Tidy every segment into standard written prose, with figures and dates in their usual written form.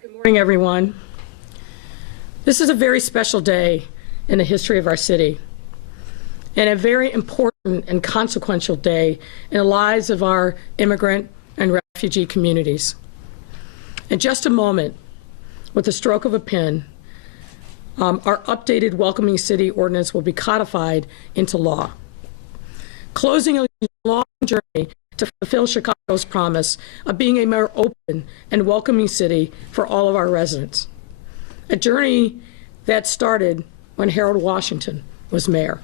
Good morning, everyone. This is a very special day in the history of our city, and a very important and consequential day in the lives of our immigrant and refugee communities. In just a moment, with the stroke of a pen, our updated Welcoming City Ordinance will be codified into law, closing a long journey to fulfill Chicago's promise of being a more open and welcoming city for all of our residents. A journey that started when Harold Washington was mayor.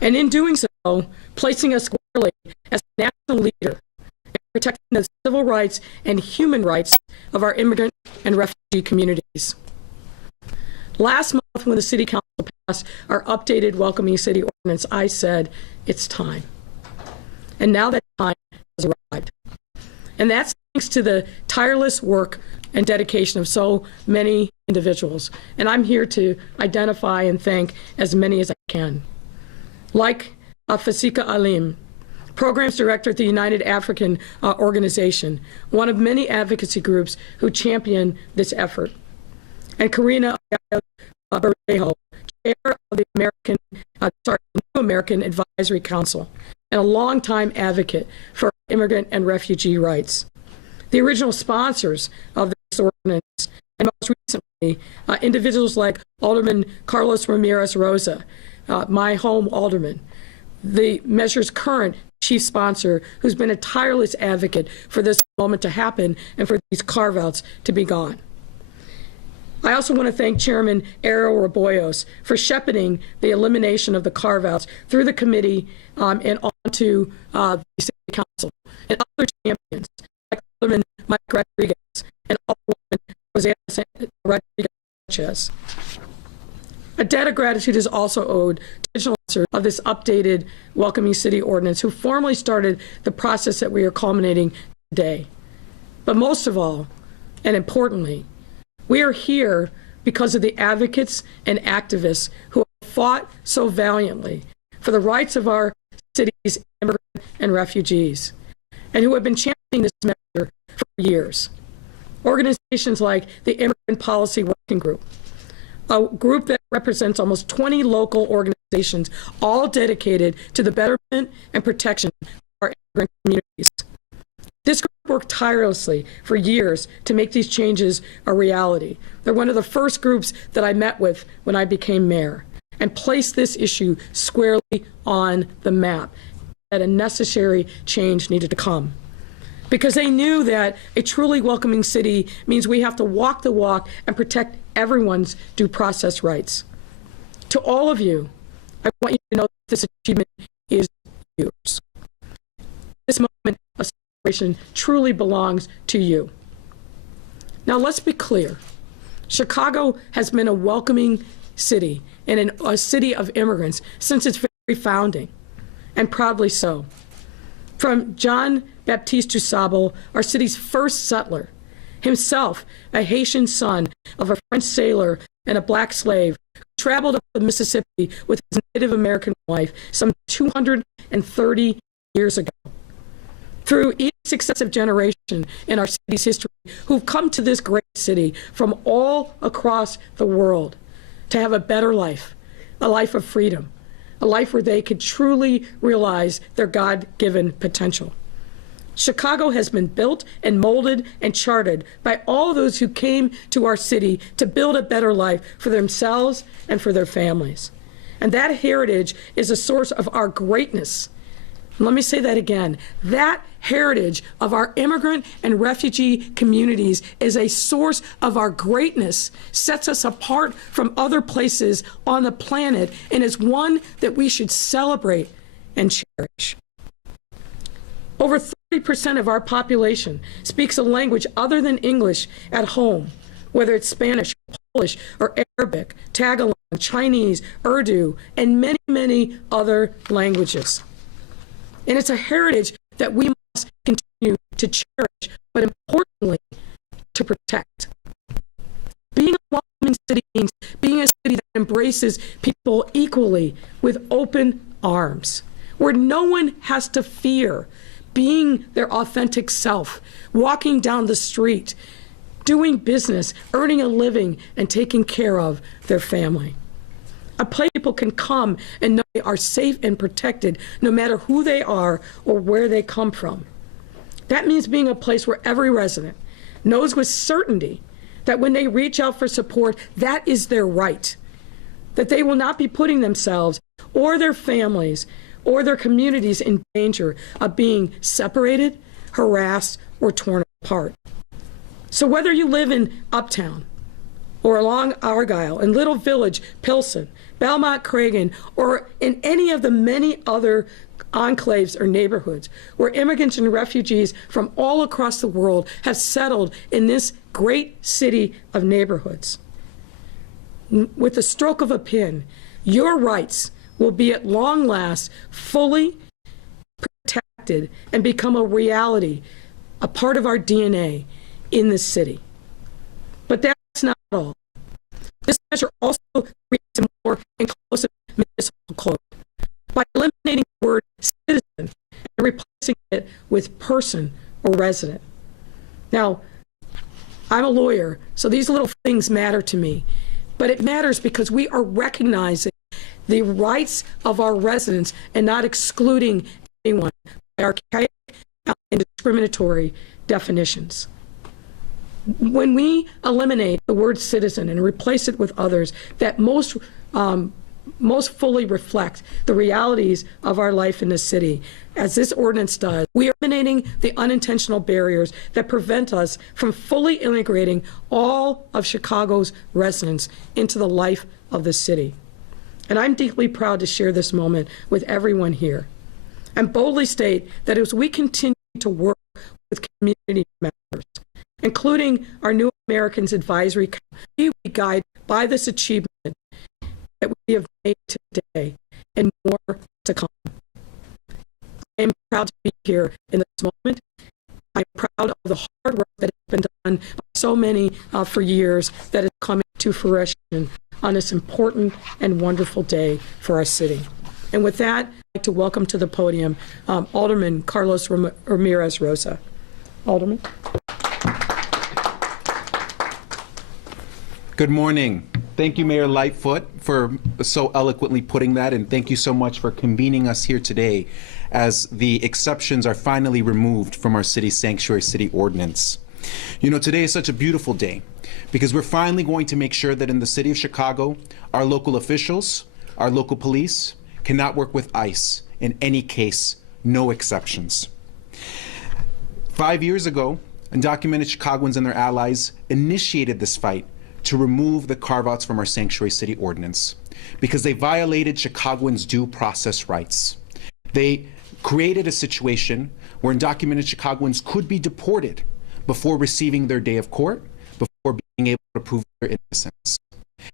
And in doing so, placing us squarely as a national leader in protecting the civil rights and human rights of our immigrant and refugee communities. Last month, when the City Council passed our updated Welcoming City Ordinance, I said, it's time. And now that time has arrived. And that's thanks to the tireless work and dedication of so many individuals. And I'm here to identify and thank as many as I can. Like Fasika Alem, Programs Director at the United African Organization, one of many advocacy groups who champion this effort. And Carina Ayala Bermejo, Chair of the New American Advisory Council, and a longtime advocate for immigrant and refugee rights. The original sponsors of this ordinance, and most recently, individuals like Alderman Carlos Ramirez-Rosa, my home alderman, the measure's current chief sponsor, who's been a tireless advocate for this moment to happen and for these carve-outs to be gone. I also want to thank Chairman Aroboyos for shepherding the elimination of the carve-outs through the committee and on to the City Council, and other champions like Alderman Rodriguez and Alderman Rodriguez Sanchez. A debt of gratitude is also owed to the original author of this updated Welcoming City Ordinance, who formally started the process that we are culminating today. But most of all, and importantly, we are here because of the advocates and activists who have fought so valiantly for the rights of our city's immigrants and refugees, and who have been championing this measure for years. Organizations like the Immigrant Policy Working Group, a group that represents almost 20 local organizations, all dedicated to the betterment and protection of our immigrant communities. This group worked tirelessly for years to make these changes a reality. They're one of the first groups that I met with when I became mayor, and placed this issue squarely on the map, that a necessary change needed to come. Because they knew that a truly welcoming city means we have to walk the walk and protect everyone's due process rights. To all of you, I want you to know that this achievement is yours. This moment of celebration truly belongs to you. Now let's be clear. Chicago has been a welcoming city and a city of immigrants since its very founding, and proudly so. From John Baptiste du Sable, our city's first settler, himself a Haitian son of a French sailor and a black slave, who traveled up the Mississippi with his Native American wife some 230 years ago. Through each successive generation in our city's history, who've come to this great city from all across the world to have a better life, a life of freedom, a life where they could truly realize their God-given potential. Chicago has been built and molded and charted by all those who came to our city to build a better life for themselves and for their families. And that heritage is a source of our greatness. Let me say that again. That heritage of our immigrant and refugee communities is a source of our greatness, sets us apart from other places on the planet, and is one that we should celebrate and cherish. Over 30% of our population speaks a language other than English at home, whether it's Spanish, Polish, or Arabic, Tagalog, Chinese, Urdu, and many, many other languages. And it's a heritage that we must continue to cherish, but importantly, to protect. Being a welcoming city means being a city that embraces people equally with open arms, where no one has to fear being their authentic self, walking down the street, doing business, earning a living, and taking care of their family. A place people can come and know they are safe and protected no matter who they are or where they come from. That means being a place where every resident knows with certainty that when they reach out for support, that is their right, that they will not be putting themselves or their families or their communities in danger of being separated, harassed, or torn apart. So whether you live in Uptown or along Argyle, in Little Village, Pilsen, Belmont Cragen, or in any of the many other enclaves or neighborhoods where immigrants and refugees from all across the world have settled in this great city of neighborhoods, with the stroke of a pen, your rights will be at long last fully protected and become a reality, a part of our DNA in this city. But that's not all. This measure also creates a more inclusive municipal code by eliminating the word citizen and replacing it with person or resident. Now, I'm a lawyer, so these little things matter to me, but it matters because we are recognizing the rights of our residents and not excluding anyone by archaic and discriminatory definitions. When we eliminate the word citizen and replace it with others that most fully reflect the realities of our life in this city, as this ordinance does, we are eliminating the unintentional barriers that prevent us from fully integrating all of Chicago's residents into the life of the city. And I'm deeply proud to share this moment with everyone here and boldly state that as we continue to work with community members, including our New Americans Advisory Council, we will guide by this achievement that we have made today and more to come. I am proud to be here in this moment. I'm proud of the hard work that has been done by so many for years that is coming to fruition on this important and wonderful day for our city. And with that, I'd like to welcome to the podium Alderman Carlos Ramirez-Rosa. Alderman. Good morning. Thank you, Mayor Lightfoot, for so eloquently putting that, and thank you so much for convening us here today as the exceptions are finally removed from our city sanctuary city ordinance. You know, today is such a beautiful day because we're finally going to make sure that in the city of Chicago, our local officials, our local police cannot work with ICE in any case, no exceptions. 5 years ago, undocumented Chicagoans and their allies initiated this fight to remove the carve-outs from our sanctuary city ordinance because they violated Chicagoans' due process rights. They created a situation where undocumented Chicagoans could be deported before receiving their day of court, before being able to prove their innocence.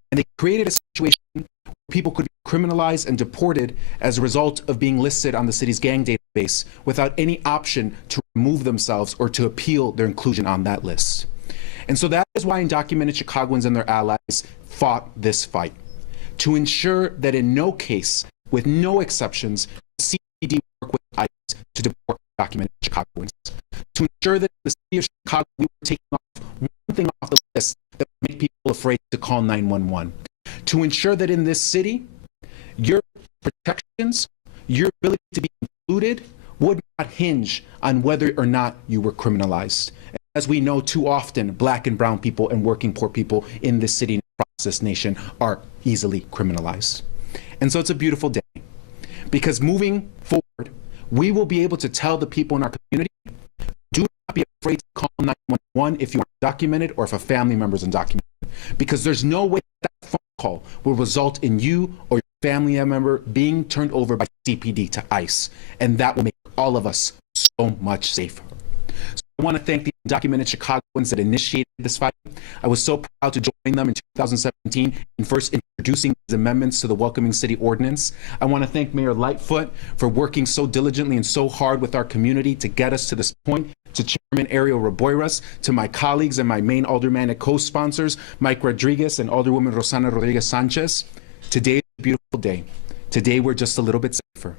And they created a situation where people could be criminalized and deported as a result of being listed on the city's gang database without any option to remove themselves or to appeal their inclusion on that list. And so that is why undocumented Chicagoans and their allies fought this fight, to ensure that in no case, with no exceptions, CPD work with ICE to deport undocumented Chicagoans, to ensure that in the city of Chicago we were taking off one thing off the list that would make people afraid to call 911, to ensure that in this city, your protections, your ability to be included would not hinge on whether or not you were criminalized. As we know, too often, Black and brown people and working poor people in this city and across this nation are easily criminalized. And so it's a beautiful day because moving forward, we will be able to tell the people in our community, do not be afraid to call 911 if you are undocumented or if a family member is undocumented, because there's no way that phone call will result in you or your family member being turned over by CPD to ICE, and that will make all of us so much safer. So I want to thank the undocumented Chicagoans that initiated this fight. I was so proud to join them in 2017 in first introducing these amendments to the Welcoming City Ordinance. I want to thank Mayor Lightfoot for working so diligently and so hard with our community to get us to this point, to Chairman Aroboyos, to my colleagues and my main aldermanic co-sponsors, Mike Rodriguez and Alderwoman Rosana Rodriguez Sanchez. Today is a beautiful day. Today we're just a little bit safer.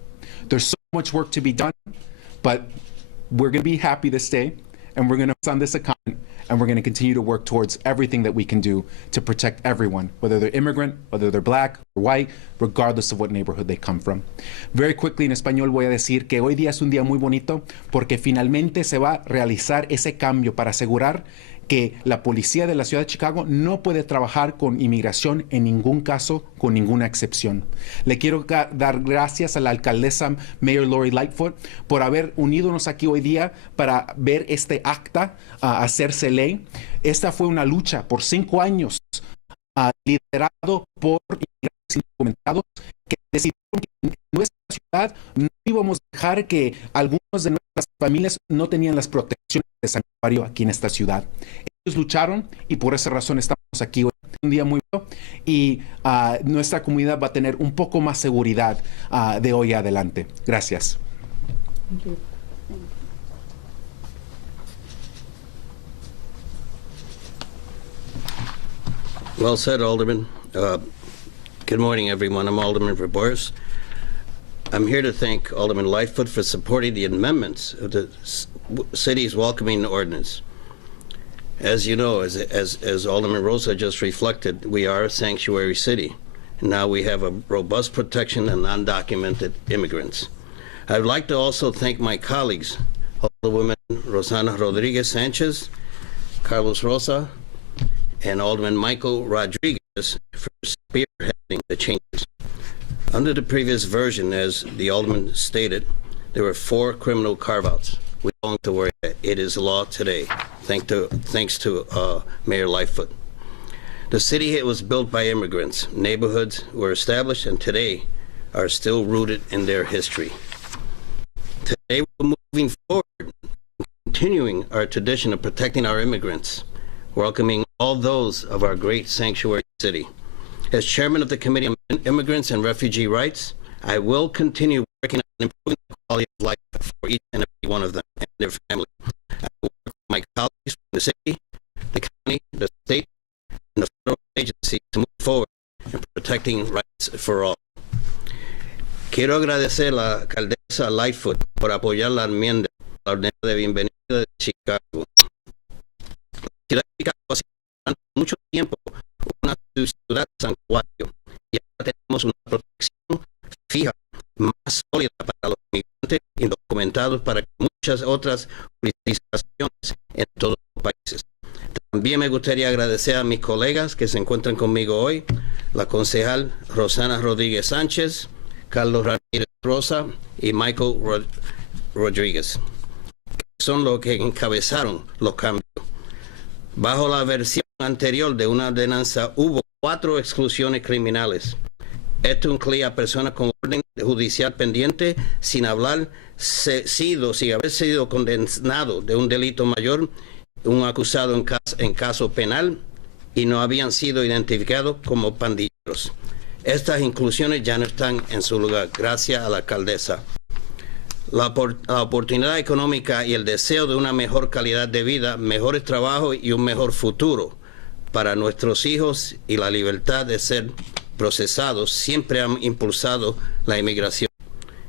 There's so much work to be done, but we're going to be happy this day, and we're going to focus on this account, and we're going to continue to work towards everything that we can do to protect everyone, whether they're immigrant, whether they're black or white, regardless of what neighborhood they come from. Very quickly en español voy a decir que hoy día es un día muy bonito porque finalmente se va a realizar ese cambio para asegurar que la policía de la ciudad de Chicago no puede trabajar con inmigración en ningún caso, con ninguna excepción. Le quiero dar gracias a la alcaldesa Mayor Lori Lightfoot por haber unidonos aquí hoy día para ver este acta hacerse ley. Esta fue una lucha por 5 años liderado por inmigrantes indocumentados que decidieron que en nuestra ciudad no íbamos a dejar que algunos de nuestras familias no tenían las protecciones de santuario aquí en esta ciudad. Ellos lucharon y por esa razón estamos aquí hoy. Un día muy bueno y nuestra comunidad va a tener un poco más seguridad de hoy adelante. Gracias. Thank you. Well said, Alderman. Good morning, everyone. I'm Alderman Aroboyos. I'm here to thank Alderman Lightfoot for supporting the amendments of the city's welcoming ordinance. As you know, as Alderman Rosa just reflected, we are a sanctuary city. And now we have a robust protection of undocumented immigrants. I would like to also thank my colleagues, Alderwoman Rosana Rodriguez Sanchez, Carlos Rosa, and Alderman Michael Rodriguez for spearheading the changes. Under the previous version, as the Alderman stated, there were 4 criminal carve-outs. We don't have to worry about it. It is law today, thanks to Mayor Lightfoot. The city was built by immigrants. Neighborhoods were established and today are still rooted in their history. Today we're moving forward, continuing our tradition of protecting our immigrants, welcoming all those of our great sanctuary city. As chairman of the Committee on Immigrants and Refugee Rights, I will continue working on improving the quality of life for each and every one of them and their family. I will work with my colleagues from the city, the county, the state, and the federal agency to move forward in protecting rights for all. Quiero agradecer a la alcaldesa Lightfoot por apoyar la enmienda a la ordenanza de bienvenida de Chicago. La ciudad de Chicago ha sido durante mucho tiempo una ciudad santuario y ahora tenemos una protección fija más sólida para los inmigrantes indocumentados para muchas otras jurisdicciones en todos los países. También me gustaría agradecer a mis colegas que se encuentran conmigo hoy, la concejal Rosana Rodríguez Sánchez, Carlos Ramirez-Rosa y Michael Rodriguez, que son los que encabezaron los cambios. Bajo la versión anterior de una ordenanza hubo 4 exclusiones criminales. Esto incluía a personas con orden judicial pendiente sin haber sido condenado de un delito mayor, un acusado en caso penal y no habían sido identificados como pandilleros. Estas inclusiones ya no están en su lugar, gracias a la alcaldesa. La oportunidad económica y el deseo de una mejor calidad de vida, mejores trabajos y un mejor futuro para nuestros hijos y la libertad de ser procesados siempre han impulsado la inmigración.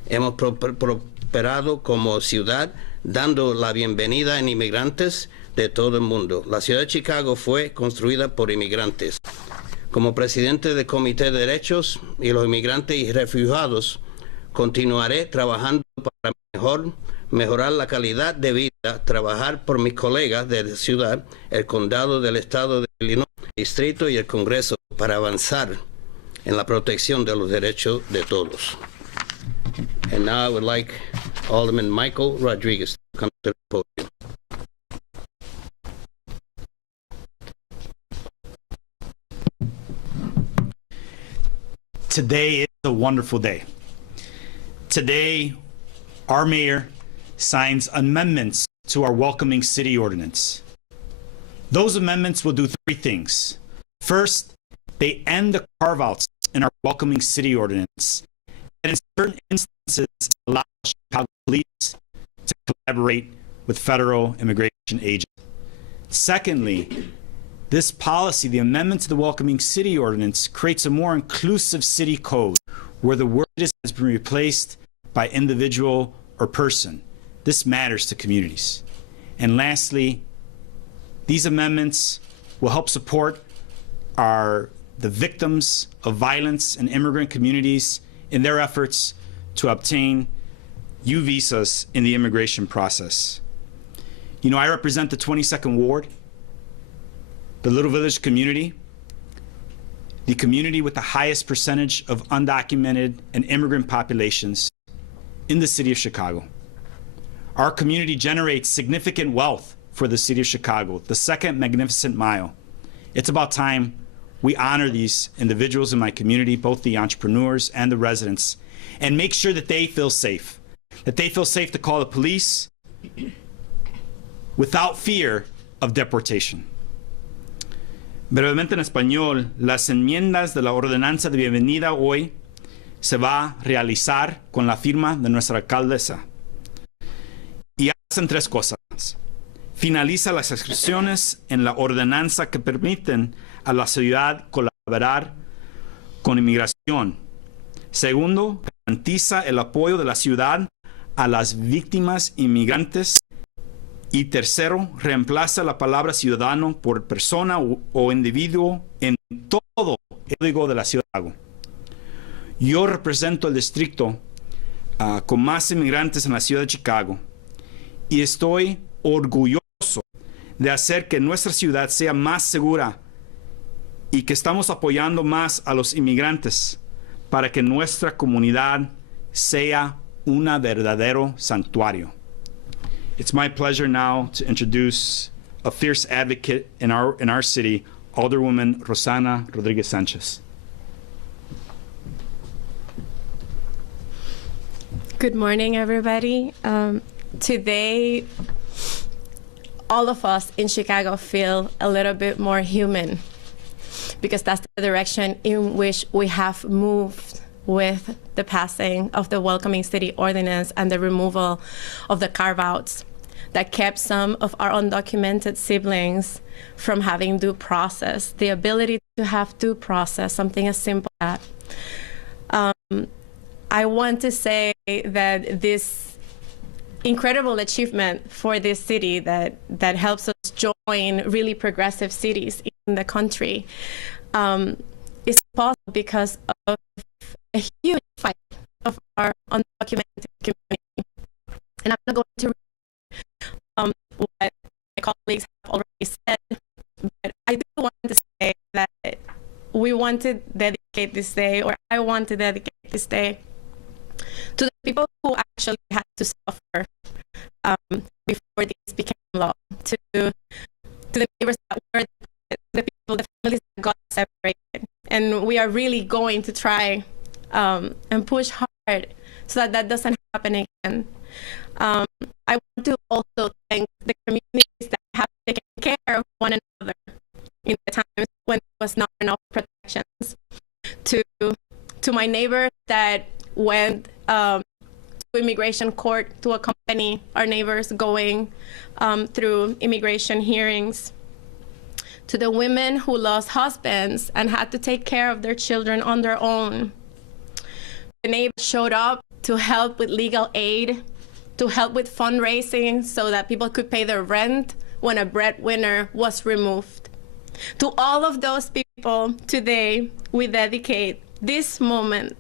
Hemos prosperado como ciudad dando la bienvenida a inmigrantes de todo el mundo. La ciudad de Chicago fue construida por inmigrantes. Como presidente del Comité de Derechos y los Inmigrantes y Refugiados, continuaré trabajando para mejorar la calidad de vida, trabajar por mis colegas de la ciudad, el condado del estado de Illinois, el distrito y el Congreso para avanzar en la protección de los derechos de todos. And now I would like Alderman Michael Rodriguez to come to the podium. Today is a wonderful day. Today, our mayor signs amendments to our welcoming city ordinance. Those amendments will do three things. First, they end the carve-outs in our welcoming city ordinance, and in certain instances allow Chicago police to collaborate with federal immigration agents. Secondly, this policy, the amendment to the welcoming city ordinance, creates a more inclusive city code where the word has been replaced by individual or person. This matters to communities. And lastly, these amendments will help support the victims of violence in immigrant communities in their efforts to obtain U visas in the immigration process. You know, I represent the 22nd Ward, the Little Village community, the community with the highest percentage of undocumented and immigrant populations in the city of Chicago. Our community generates significant wealth for the city of Chicago, the second magnificent mile. It's about time we honor these individuals in my community, both the entrepreneurs and the residents, and make sure that they feel safe to call the police without fear of deportation. Brevemente en español, las enmiendas de la ordenanza de bienvenida hoy se va a realizar con la firma de nuestra alcaldesa. Y hacen tres cosas. Finaliza las excepciones en la ordenanza que permiten a la ciudad colaborar con inmigración. Segundo, garantiza el apoyo de la ciudad a las víctimas inmigrantes. Y tercero, reemplaza la palabra ciudadano por persona o individuo en todo el código de la ciudad. Yo represento el distrito con más inmigrantes en la ciudad de Chicago y estoy orgulloso de hacer que nuestra ciudad sea más segura y que estamos apoyando más a los inmigrantes para que nuestra comunidad sea un verdadero santuario. It's my pleasure now to introduce a fierce advocate in our city, Alderwoman Rosana Rodriguez Sanchez. Good morning, everybody. Today, all of us in Chicago feel a little bit more human because that's the direction in which we have moved with the passing of the Welcoming City Ordinance and the removal of the carve-outs that kept some of our undocumented siblings from having due process, the ability to have due process, something as simple as that. I want to say that this incredible achievement for this city that helps us join really progressive cities in the country is possible because of a huge fight of our undocumented community. And I'm not going to read what my colleagues have already said, but I do want to say that we want to dedicate this day, or I want to dedicate this day to the people who actually had to suffer before this became law, to the neighbors that were the people, the families that got separated. And we are really going to try and push hard so that that doesn't happen again. I want to also thank the communities that have taken care of one another in the times when there was not enough protections. To my neighbors that went to immigration court to accompany our neighbors going through immigration hearings, to the women who lost husbands and had to take care of their children on their own. The neighbors showed up to help with legal aid, to help with fundraising so that people could pay their rent when a breadwinner was removed. To all of those people, today we dedicate this moment.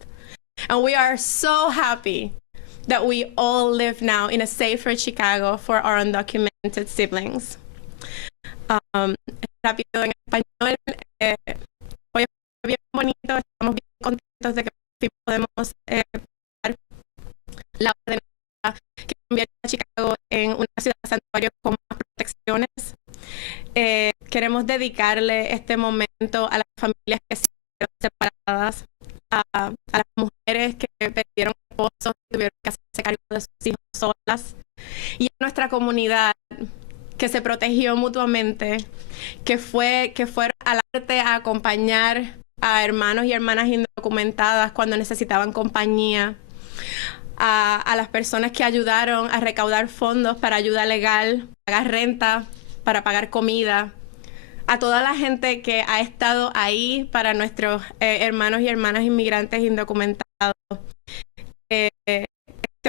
And we are so happy that we all live now in a safer Chicago for our undocumented siblings. Rápido en español, hoy es bien bonito, estamos bien contentos de que podemos dar la ordenanza que convierte a Chicago en una ciudad santuario con más protecciones. Queremos dedicarle este momento a las familias que se quedaron separadas, a las mujeres que perdieron esposos y tuvieron que hacerse cargo de sus hijos solas, y a nuestras nuestra comunidad, que se protegió mutuamente, que fueron al arte a acompañar a hermanos y hermanas indocumentadas cuando necesitaban compañía, a las personas que ayudaron a recaudar fondos para ayuda legal, pagar renta, para pagar comida, a toda la gente que ha estado ahí para nuestros hermanos y hermanas inmigrantes indocumentados. Este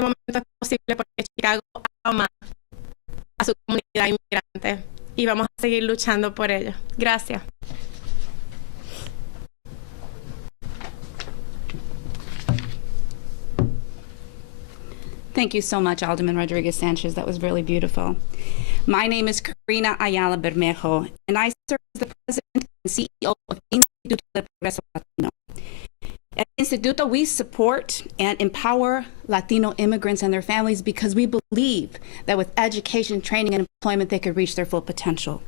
momento es posible porque Chicago ama a su comunidad inmigrante y vamos a seguir luchando por ello. Gracias. Thank you so much, Alderman Rodriguez-Sanchez. That was really beautiful. My name is Carina Ayala Bermejo, and I serve as the president and CEO of Instituto de Progreso Latino. At Instituto, we support and empower Latino immigrants and their families because we believe that with education, training, and employment, they could reach their full potential.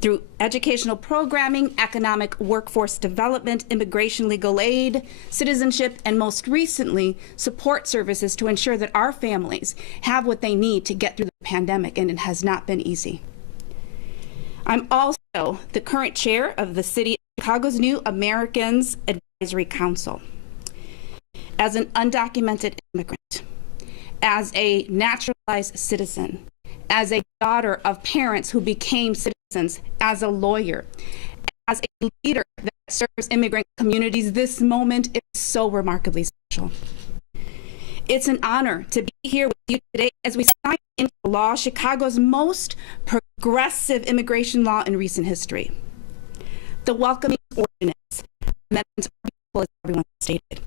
Through educational programming, economic workforce development, immigration legal aid, citizenship, and most recently, support services to ensure that our families have what they need to get through the pandemic, and it has not been easy. I'm also the current chair of the City of Chicago's new Americans Advisory Council. As an undocumented immigrant, as a naturalized citizen, as a daughter of parents who became citizens, as a lawyer, as a leader that serves immigrant communities, this moment is so remarkably special. It's an honor to be here with you today as we sign into law Chicago's most progressive immigration law in recent history. The Welcoming Ordinance, amendments are beautiful, as everyone stated.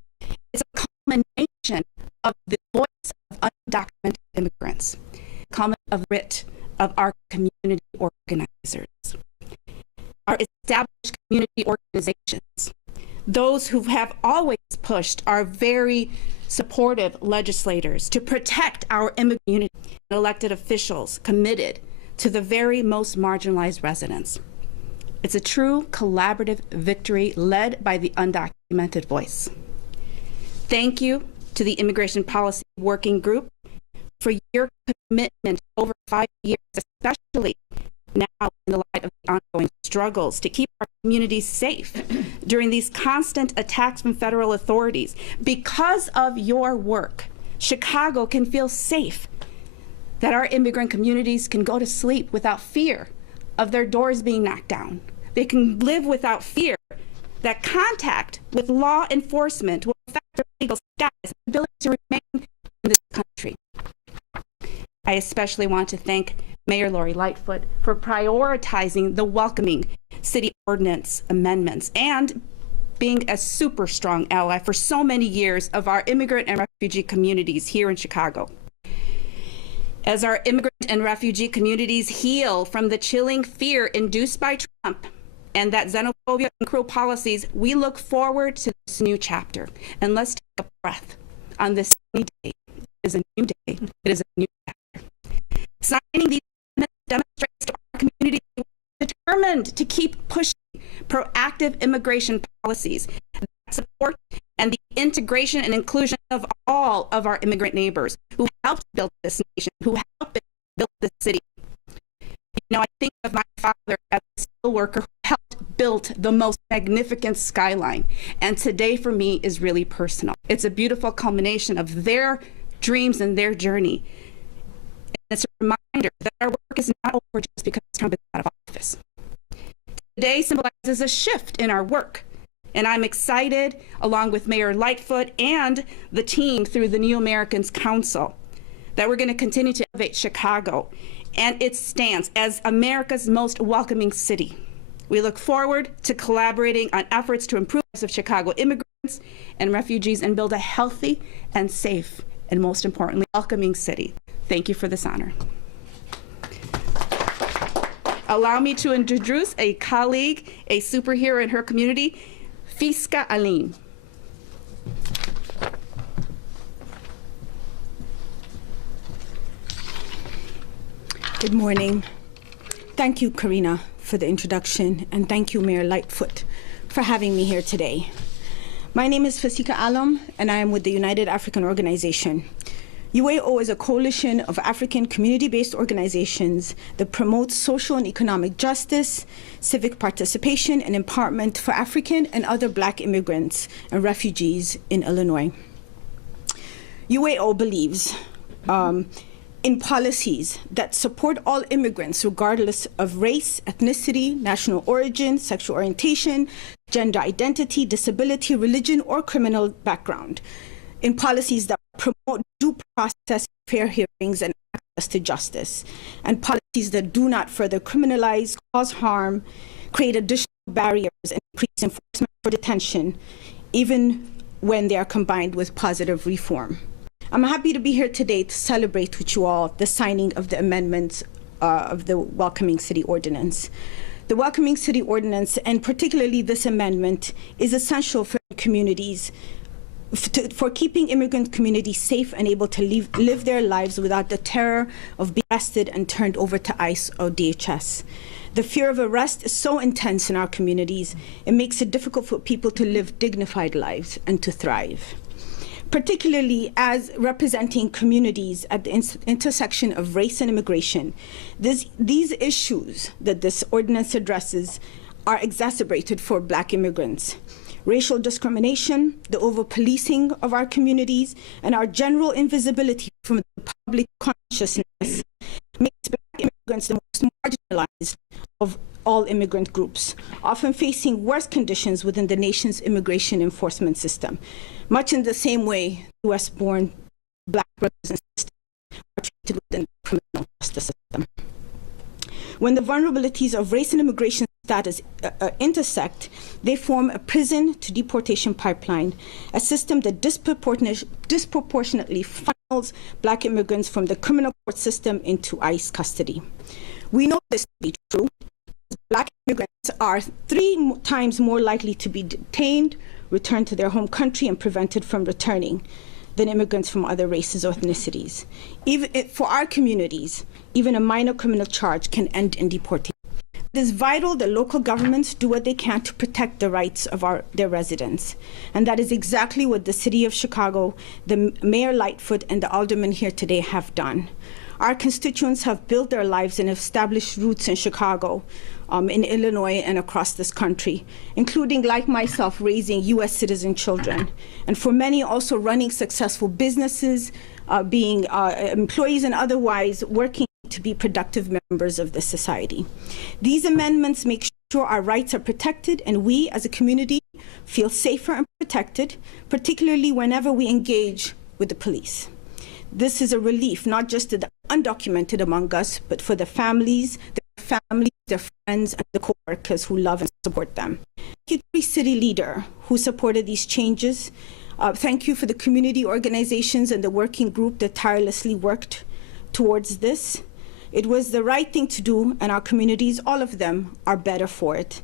It's a culmination of the voice of undocumented immigrants, common of writ of our community organizers, our established community organizations, those who have always pushed our very supportive legislators to protect our immigrant community, and elected officials committed to the very most marginalized residents. It's a true collaborative victory led by the undocumented voice. Thank you to the Immigration Policy Working Group for your commitment over 5 years, especially now in the light of the ongoing struggles to keep our communities safe during these constant attacks from federal authorities. Because of your work, Chicago can feel safe, that our immigrant communities can go to sleep without fear of their doors being knocked down. They can live without fear that contact with law enforcement will affect their legal status and ability to remain in this country. I especially want to thank Mayor Lori Lightfoot for prioritizing the welcoming city ordinance amendments and being a super strong ally for so many years of our immigrant and refugee communities here in Chicago. As our immigrant and refugee communities heal from the chilling fear induced by Trump and that xenophobia and cruel policies, we look forward to this new chapter. And let's take a breath on this sunny day. It is a new day. It is a new chapter. Signing these demonstrates to our community we're determined to keep pushing proactive immigration policies that support and the integration and inclusion of all of our immigrant neighbors who helped build this nation, who helped build this city. You know, I think of my father as a steel worker who helped build the most magnificent skyline. And today for me is really personal. It's a beautiful culmination of their dreams and their journey. And it's a reminder that our work is not over just because Trump is out of office. Today symbolizes a shift in our work. And I'm excited, along with Mayor Lightfoot and the team through the New Americans Council, that we're going to continue to elevate Chicago and its stance as America's most welcoming city. We look forward to collaborating on efforts to improve the lives of Chicago immigrants and refugees and build a healthy and safe and, most importantly, welcoming city. Thank you for this honor. Allow me to introduce a colleague, a superhero in her community, Fasika Alem. Good morning. Thank you, Carina, for the introduction, and thank you, Mayor Lightfoot, for having me here today. My name is Fasika Alem, and I am with the United African Organization. UAO is a coalition of African community-based organizations that promotes social and economic justice, civic participation, and empowerment for African and other Black immigrants and refugees in Illinois. UAO believes in policies that support all immigrants regardless of race, ethnicity, national origin, sexual orientation, gender identity, disability, religion, or criminal background. In policies that promote due process, fair hearings, and access to justice. And policies that do not further criminalize, cause harm, create additional barriers, and increase enforcement for detention, even when they are combined with positive reform. I'm happy to be here today to celebrate with you all the signing of the amendments of the Welcoming City Ordinance. The Welcoming City Ordinance, and particularly this amendment, is essential for communities, for keeping immigrant communities safe and able to live their lives without the terror of being arrested and turned over to ICE or DHS. The fear of arrest is so intense in our communities, it makes it difficult for people to live dignified lives and to thrive. Particularly as representing communities at the intersection of race and immigration, these issues that this ordinance addresses are exacerbated for Black immigrants. Racial discrimination, the over-policing of our communities, and our general invisibility from the public consciousness makes Black immigrants the most marginalized of all immigrant groups, often facing worse conditions within the nation's immigration enforcement system, much in the same way US-born Black brothers and sisters are treated within the criminal justice system. When the vulnerabilities of race and immigration status intersect, they form a prison to deportation pipeline, a system that disproportionately funnels Black immigrants from the criminal court system into ICE custody. We know this to be true. Black immigrants are 3 times more likely to be detained, returned to their home country, and prevented from returning than immigrants from other races or ethnicities. For our communities, even a minor criminal charge can end in deportation. It is vital that local governments do what they can to protect the rights of their residents. And that is exactly what the City of Chicago, the Mayor Lightfoot, and the aldermen here today have done. Our constituents have built their lives and established roots in Chicago, in Illinois, and across this country, including, like myself, raising US citizen children. And for many, also running successful businesses, being employees, and otherwise working to be productive members of the society. These amendments make sure our rights are protected and we as a community feel safer and protected, particularly whenever we engage with the police. This is a relief, not just to the undocumented among us, but for the families, their friends, and the co-workers who love and support them. Thank you to every city leader who supported these changes. Thank you for the community organizations and the working group that tirelessly worked towards this. It was the right thing to do, and our communities, all of them, are better for it.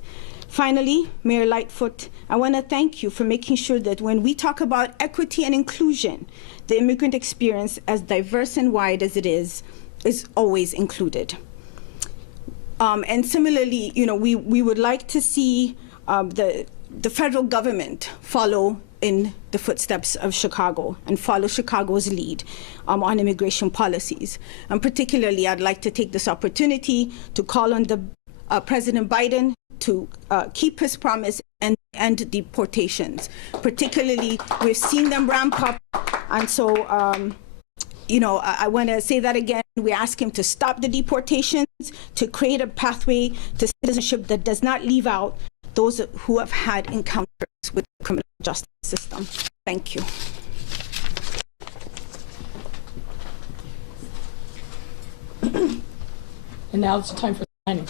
Finally, Mayor Lightfoot, I want to thank you for making sure that when we talk about equity and inclusion, the immigrant experience, as diverse and wide as it is always included. And similarly, we would like to see the federal government follow in the footsteps of Chicago and follow Chicago's lead on immigration policies. And particularly, I'd like to take this opportunity to call on President Biden to keep his promise and end deportations. Particularly, we've seen them ramp up, and so I want to say that again. We ask him to stop the deportations, to create a pathway to citizenship that does not leave out those who have had encounters with the criminal justice system. Thank you. And now it's time for signing.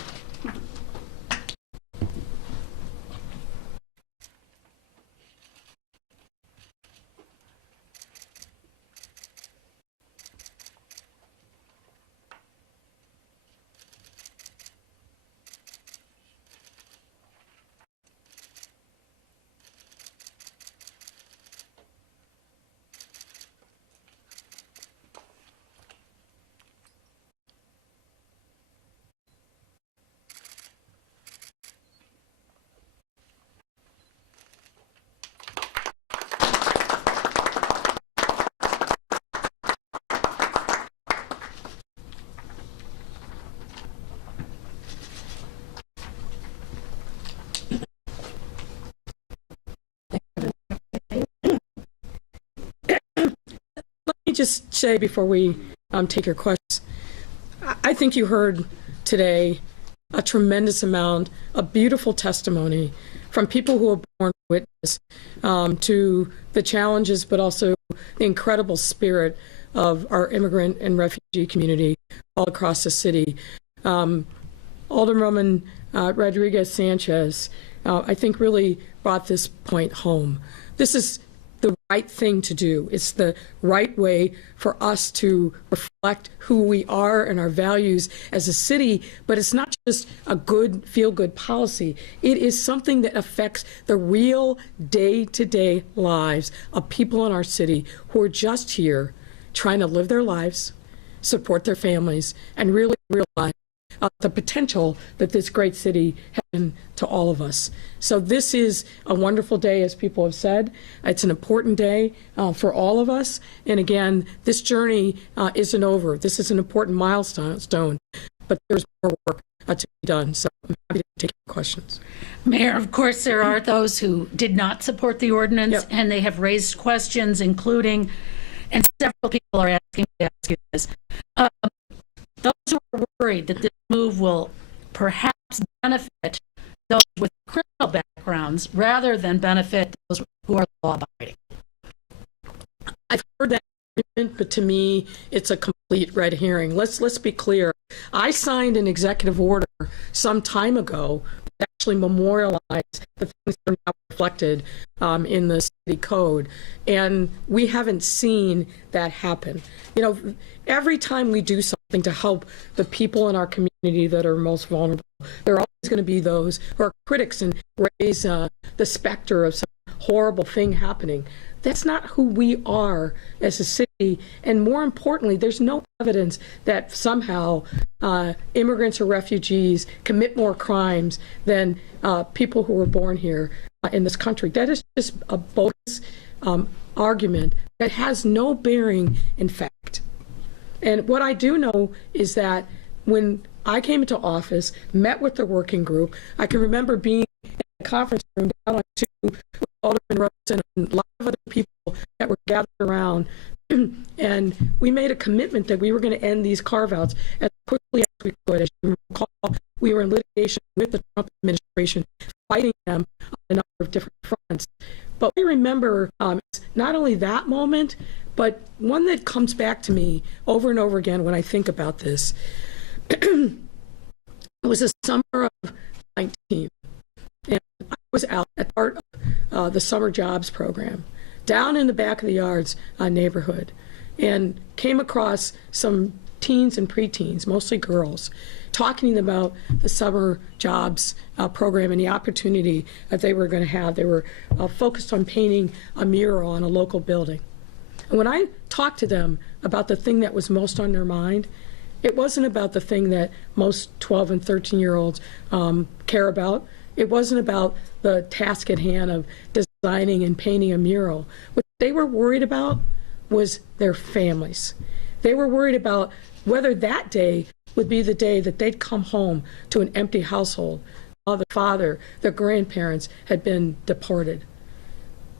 me just say before we take your questions, I think you heard today a tremendous amount of beautiful testimony from people who are born witness to the challenges, but also the incredible spirit of our immigrant and refugee community all across the city. Alderman Rodriguez Sanchez, I think, really brought this point home. This is the right thing to do. It's the right way for us to reflect who we are and our values as a city, but it's not just a good, feel-good policy. It is something that affects the real day-to-day lives of people in our city who are just here trying to live their lives, support their families, and really realize the potential that this great city has to all of us. So this is a wonderful day, as people have said. It's an important day for all of us. And again, this journey isn't over. This is an important milestone, but there's more work to be done. So I'm happy to take your questions. Mayor, of course, there are those who did not support the ordinance, and they have raised questions, including, and several people are asking me to ask you this, those who are worried that this move will perhaps benefit those with criminal backgrounds rather than benefit those who are law-abiding. I've heard that argument, but to me, it's a complete red herring. Let's be clear. I signed an executive order some time ago that actually memorialized the things that are now reflected in the city code, and we haven't seen that happen. You know, every time we do something to help the people in our community that are most vulnerable, there are always going to be those who are critics and raise the specter of some horrible thing happening. That's not who we are as a city, and more importantly, there's no evidence that somehow immigrants or refugees commit more crimes than people who were born here in this country. That is just a bogus argument that has no bearing in fact. And what I do know is that when I came into office, met with the working group, I can remember being in a conference room down on 2 with Alderman Rosa and a lot of other people that were gathered around, and we made a commitment that we were going to end these carve-outs as quickly as we could. As you recall, we were in litigation with the Trump administration, fighting them on a number of different fronts. But I remember not only that moment, but one that comes back to me over and over again when I think about this. It was the summer of 19, and I was out at part of the summer jobs program down in the back of the yards neighborhood, and came across some teens and preteens, mostly girls, talking to them about the summer jobs program and the opportunity that they were going to have. They were focused on painting a mural on a local building. And when I talked to them about the thing that was most on their mind, it wasn't about the thing that most 12 and 13-year-olds care about. It wasn't about the task at hand of designing and painting a mural. What they were worried about was their families. They were worried about whether that day would be the day that they'd come home to an empty household while the father, their grandparents had been deported.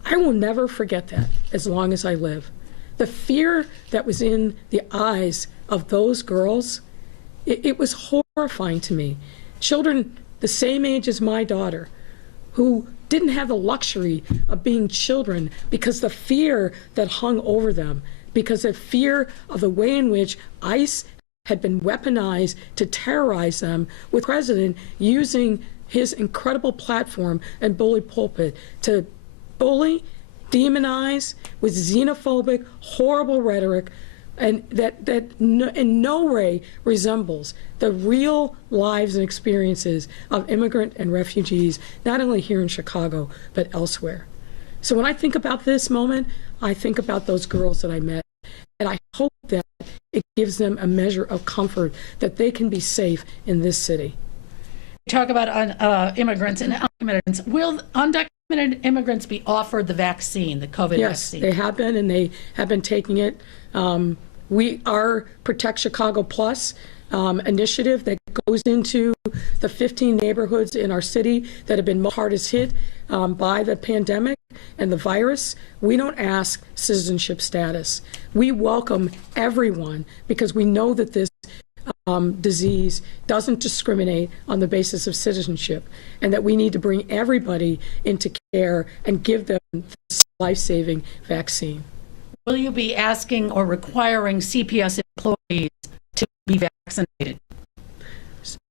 I will never forget that as long as I live. The fear that was in the eyes of those girls, it was horrifying to me. Children the same age as my daughter, who didn't have the luxury of being children because the fear that hung over them, because of fear of the way in which ICE had been weaponized to terrorize them, with the president using his incredible platform and bully pulpit to bully, demonize with xenophobic, horrible rhetoric, and that in no way resembles the real lives and experiences of immigrant and refugees, not only here in Chicago, but elsewhere. So when I think about this moment, I think about those girls that I met, and I hope that it gives them a measure of comfort that they can be safe in this city. Talk about immigrants and undocumented. Will undocumented immigrants be offered the vaccine, the COVID vaccine? Yes, they have been, and they have been taking it. We are Protect Chicago Plus initiative that goes into the 15 neighborhoods in our city that have been most hardest hit by the pandemic and the virus. We don't ask citizenship status. We welcome everyone because we know that this disease doesn't discriminate on the basis of citizenship, and that we need to bring everybody into care and give them this life-saving vaccine. Will you be asking or requiring CPS employees to be vaccinated?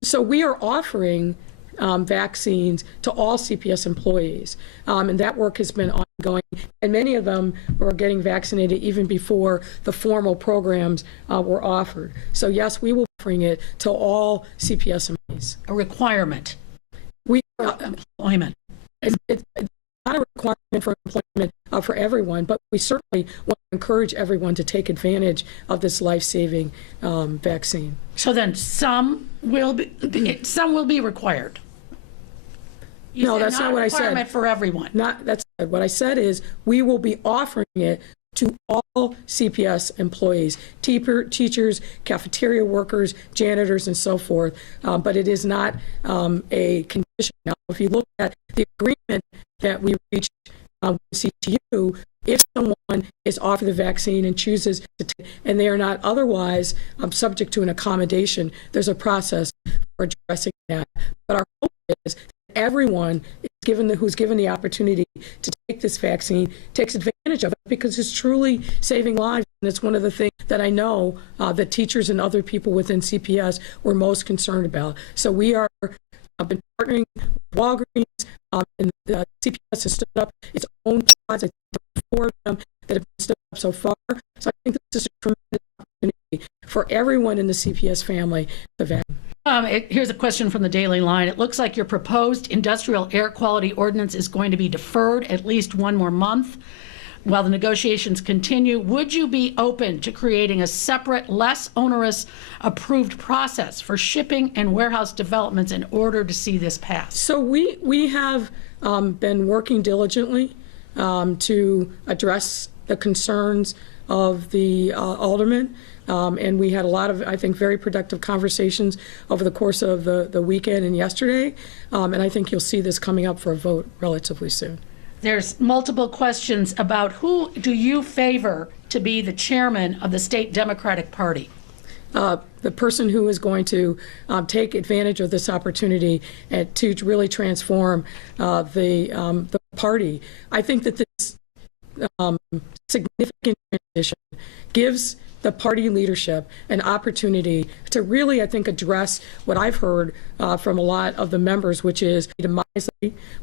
So we are offering vaccines to all CPS employees, and that work has been ongoing, and many of them were getting vaccinated even before the formal programs were offered. So yes, we will be offering it to all CPS employees. A requirement. Employment. It's not a requirement for employment for everyone, but we certainly want to encourage everyone to take advantage of this life-saving vaccine. So then some will be required. You No, said that's not what I said. Requirement for everyone. That's what I said is we will be offering it to all CPS employees, teachers, cafeteria workers, janitors, and so forth. But it is not a condition. Now, if you look at the agreement that we reached with CTU, if someone is offered the vaccine and chooses to take, and they are not otherwise subject to an accommodation, there's a process for addressing that. But our hope is that everyone who's given the opportunity to take this vaccine takes advantage of it because it's truly saving lives. And it's one of the things that I know that teachers and other people within CPS were most concerned about. So we are been partnering with Walgreens, and CPS has stood up its own pods. I think four of them that have been stood up so far. So I think this is a tremendous opportunity for everyone in the CPS family to vaccinate. Here's a question from the Daily Line. It looks like your proposed industrial air quality ordinance is going to be deferred at least one more month while the negotiations continue. Would you be open to creating a separate, less onerous approved process for shipping and warehouse developments in order to see this pass? So we have been working diligently to address the concerns of the aldermen. And we had a lot of, I think, very productive conversations over the course of the weekend and yesterday. And I think you'll see this coming up for a vote relatively soon. There's multiple questions about who do you favor to be the chairman of the state Democratic Party? The person who is going to take advantage of this opportunity and to really transform the party. I think that this significant transition gives the party leadership an opportunity to really, I think, address what I've heard from a lot of the members, which is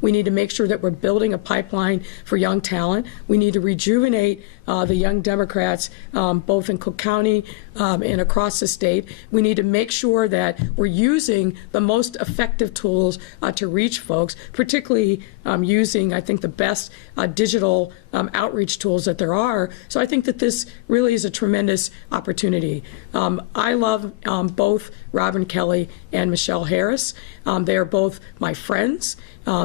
we need to make sure that we're building a pipeline for young talent. We need to rejuvenate the young Democrats, both in Cook County and across the state. We need to make sure that we're using the most effective tools to reach folks, particularly using, I think, the best digital outreach tools that there are. So I think that this really is a tremendous opportunity. I love both Robin Kelly and Michelle Harris. They are both my friends.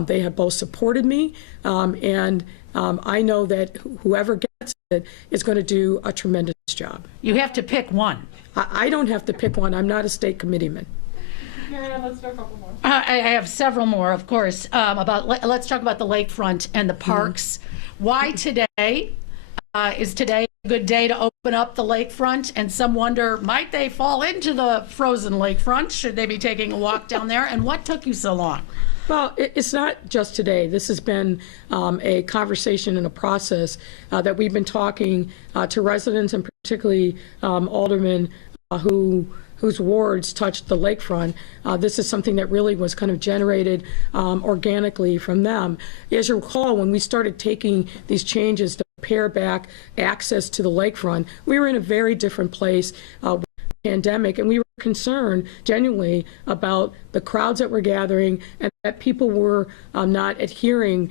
They have both supported me. And I know that whoever gets it is going to do a tremendous job. You have to pick one. I don't have to pick one. I'm not a state committeeman. Let's do a couple more. I have several more, of course. Let's talk about the lakefront and the parks. Why today? Is today a good day to open up the lakefront? And some wonder, might they fall into the frozen lakefront? Should they be taking a walk down there? And what took you so long? Well, it's not just today. This has been a conversation and a process that we've been talking to residents and particularly aldermen whose wards touched the lakefront. This is something that really was kind of generated organically from them. As you recall, when we started taking these changes to pare back access to the lakefront, we were in a very different place with the pandemic, and we were concerned genuinely about the crowds that were gathering and that people were not adhering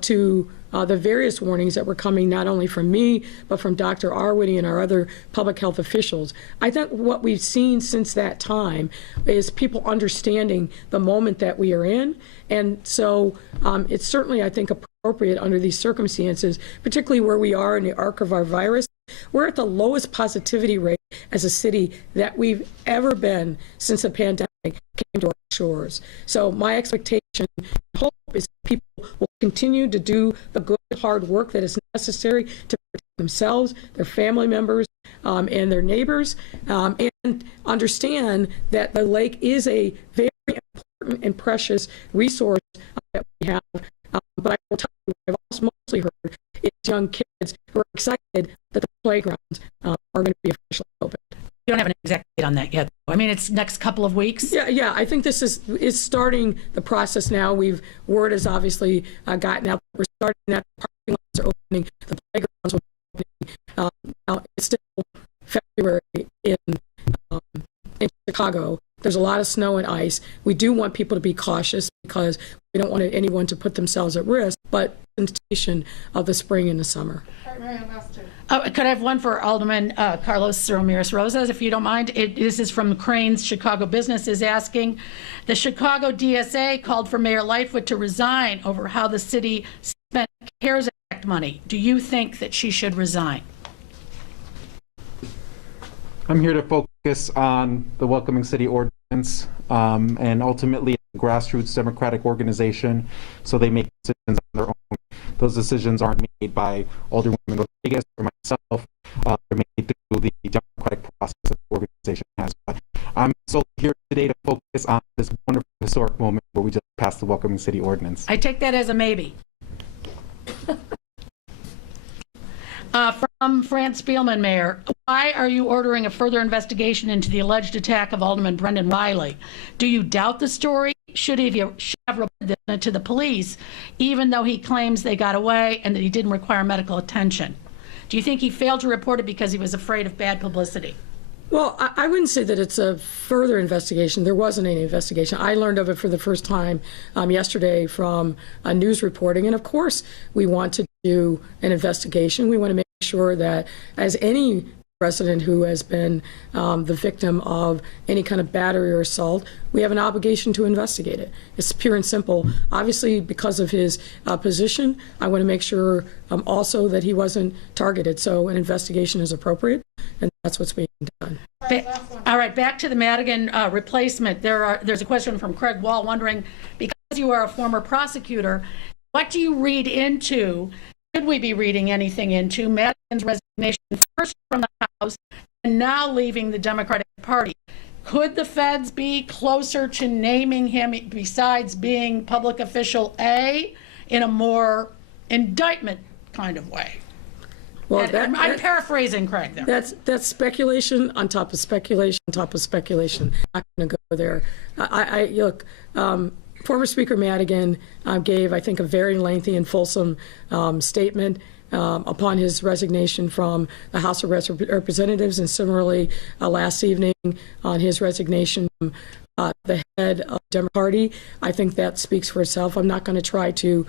to the various warnings that were coming not only from me, but from Dr. Arwady and our other public health officials. I think what we've seen since that time is people understanding the moment that we are in. And so it's certainly, I think, appropriate under these circumstances, particularly where we are in the arc of our virus, We're at the lowest positivity rate as a city that we've ever been since the pandemic came to our shores. So my expectation and hope is that people will continue to do the good, hard work that is necessary to protect themselves, their family members, and their neighbors, and understand that the lake is a very important and precious resource that we have. But I will tell you, what I've also mostly heard is young kids who are excited that the playgrounds are going to be officially open. You don't have an exact date on that yet. I mean, it's next couple of weeks. Yeah. I think this is starting the process now. Word has obviously gotten out. We're starting that. The parking lots are opening. The playgrounds will be opening. Now it's still February in Chicago. There's a lot of snow and ice. We do want people to be cautious because we don't want anyone to put themselves at risk, but anticipation of the spring and the summer. Could I have one for Alderman Carlos Ramirez-Rosa, if you don't mind? This is from Crane's Chicago Business is asking, the Chicago DSA called for Mayor Lightfoot to resign over how the city spent CARES Act money. Do you think that she should resign? I'm here to focus on the Welcoming City Ordinance and ultimately a grassroots democratic organization, so they make decisions on their own. Those decisions aren't made by Alderman Rodriguez or myself. They're made through the democratic process that the organization has. But I'm so here today to focus on this wonderful historic moment where we just passed the Welcoming City Ordinance. I take that as a maybe. From Fran Spielman, Mayor, why are you ordering a further investigation into the alleged attack of Alderman Brendan Riley? Do you doubt the story? Should he have reported it to the police, even though he claims they got away and that he didn't require medical attention? Do you think he failed to report it because he was afraid of bad publicity? Well, I wouldn't say that it's a further investigation. There wasn't any investigation. I learned of it for the first time yesterday from news reporting. And of course, we want to do an investigation. We want to make sure that, as any resident who has been the victim of any kind of battery or assault, we have an obligation to investigate it. It's pure and simple. Obviously, because of his position, I want to make sure also that he wasn't targeted. So an investigation is appropriate, and that's what's being done. All right, back to the Madigan replacement. There's a question from Craig Wall wondering, because you are a former prosecutor, what do you read into, should we be reading anything into, Madigan's resignation first from the House and now leaving the Democratic Party? Could the feds be closer to naming him, besides being public official A, in a more indictment kind of way? Well, I'm paraphrasing Craig there. That's speculation on top of speculation on top of speculation. I'm not going to go there. Look, former Speaker Madigan gave, I think, a very lengthy and fulsome statement upon his resignation from the House of Representatives, and similarly last evening on his resignation from the head of the Democratic Party. I think that speaks for itself. I'm not going to try to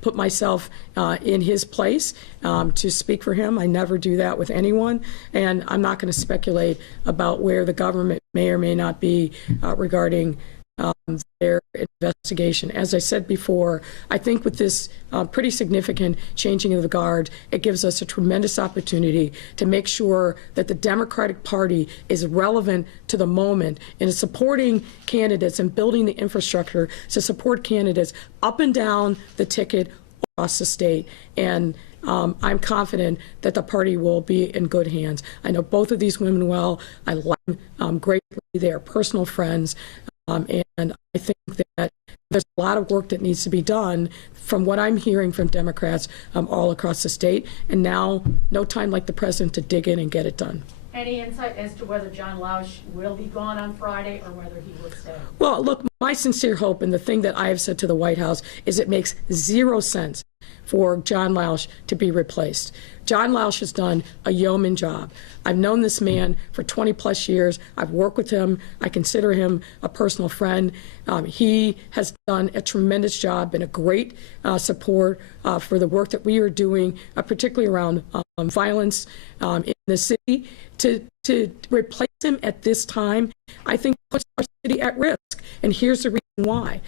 put myself in his place to speak for him. I never do that with anyone, and I'm not going to speculate about where the government may or may not be regarding their investigation. As I said before, I think with this pretty significant changing of the guard, it gives us a tremendous opportunity to make sure that the Democratic Party is relevant to the moment in supporting candidates and building the infrastructure to support candidates up and down the ticket across the state. And I'm confident that the party will be in good hands. I know both of these women well. I like them greatly. They are personal friends. And I think that there's a lot of work that needs to be done from what I'm hearing from Democrats all across the state. And now, no time like the president to dig in and get it done. Any insight as to whether John Lausch will be gone on Friday or whether he will stay? Well, look, my sincere hope, and the thing that I have said to the White House, is it makes zero sense for John Lausch to be replaced. John Lausch has done a yeoman job. I've known this man for 20 plus years. I've worked with him. I consider him a personal friend. He has done a tremendous job, been a great support for the work that we are doing, particularly around violence in the city. To replace him at this time, I think puts our city at risk. And here's the reason why.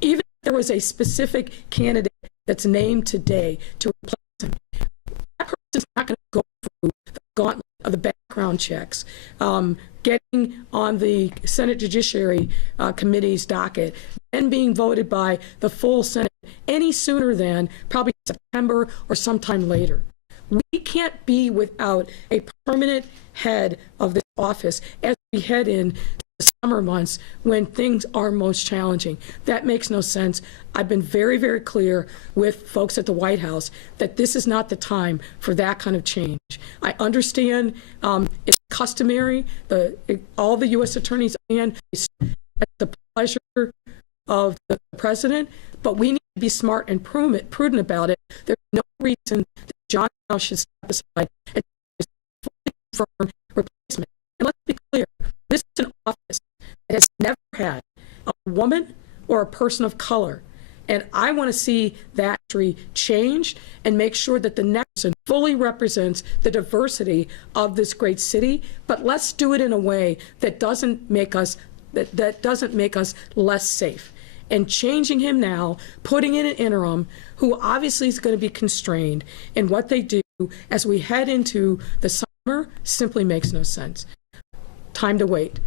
Even if there was a specific candidate that's named today to replace him, that person's not going to go through the gauntlet of the background checks, getting on the Senate Judiciary Committee's docket, and being voted by the full Senate any sooner than probably September or sometime later. We can't be without a permanent head of this office as we head into the summer months when things are most challenging. That makes no sense. I've been very, very clear with folks at the White House that this is not the time for that kind of change. I understand it's customary. All the U.S. attorneys and at the pleasure of the president, but we need to be smart and prudent about it. There's no reason that John House should step aside and fully confirm replacement. And let's be clear, this is an office that has never had a woman or a person of color. And I want to see that tree changed and make sure that the next person fully represents the diversity of this great city. But let's do it in a way that doesn't make us less safe. And changing him now, putting in an interim who obviously is going to be constrained in what they do as we head into the summer simply makes no sense. Time to wait.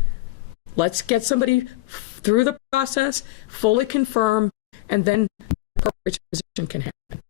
Let's get somebody through the process, fully confirm, and then the appropriate position can happen.